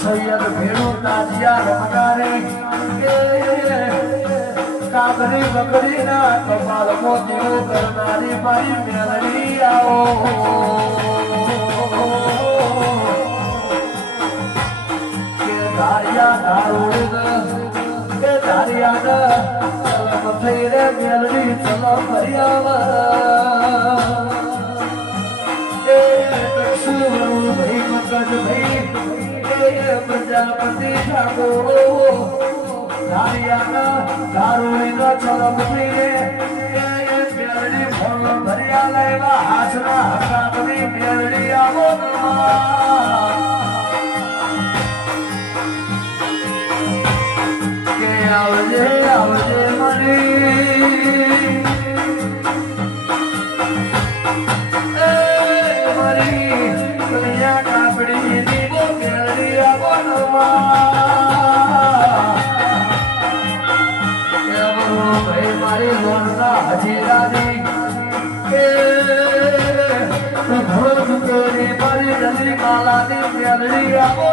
સૈયદ ભેણું તાજિયા રમનારી કાબરી બકરી ના કપાળ મોતીઓ કરનારી મારી મેલડી આવો કે ધારિયા ધારોડ કે ધારિયા ચલમ થઈ રે મેલડી ચલો ફરિયાવા ભાઈ મગજ ભાઈ પ્રજાપતિ ઠાકોર ધારિયાના દારૂણીનો ચલમ થઈને મેલડી ભર્યા લેવા હાથના હકાતની મેલડી આવો કે આવજે આવજે મરી કન્યા કાપડી દીવો મેલડી આવો ભાઈ મારી લોનના હજીરાની મારી નદી કાલાની મેલડી આવો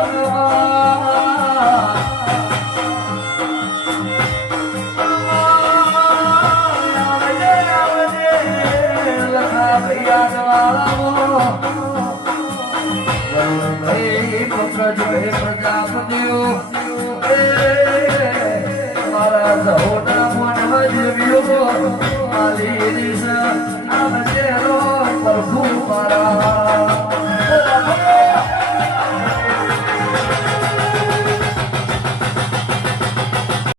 પ્રજાપતિઓ મારા સહોના મન હજવ્યો માલી દિશા